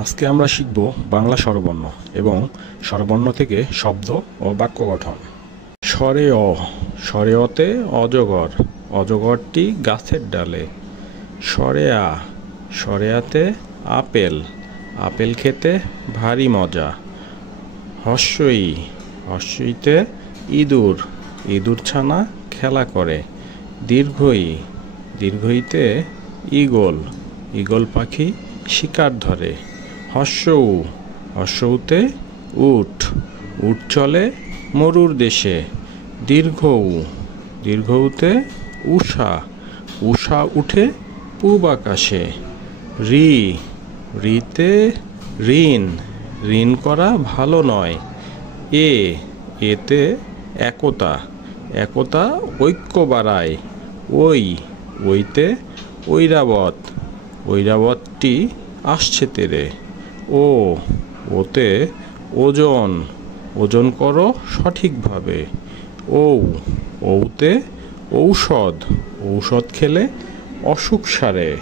আজকে আমরা শিখব বাংলা স্বরবর্ণ এবং স্বরবর্ণ থেকে শব্দ ও বাক্য গঠন। স্বরে অ, স্বরে অতে অজগর, অজগরটি গাছের ডালে। স্বরে আ, স্বরে আতে আপেল, আপেল খেতে ভারী মজা। হস্যই, হস্যইতে ইঁদুর, ইঁদুর ছানা খেলা করে। দীর্ঘই, দীর্ঘইতে ঈগল, ঈগল পাখি শিকার ধরে। হস্যউ, হস্যউতে উট, উট চলে মরুর দেশে। দীর্ঘউ, দীর্ঘউতে উষা, উষা উঠে পূব আকাশে। ঋ, ঋতে ঋণ, ঋণ করা ভালো নয়। এ, এতে একতা, একতা ঐক্য বাড়ায়। ওই, ওইতে ঐরাবত, ঐরাবতটি আসছে তেরে। ও, ওতে ওজন, ওজন করো সঠিকভাবে। ঔ, ঔতে ঔষধ, ঔষধ খেলে অসুখ সারে।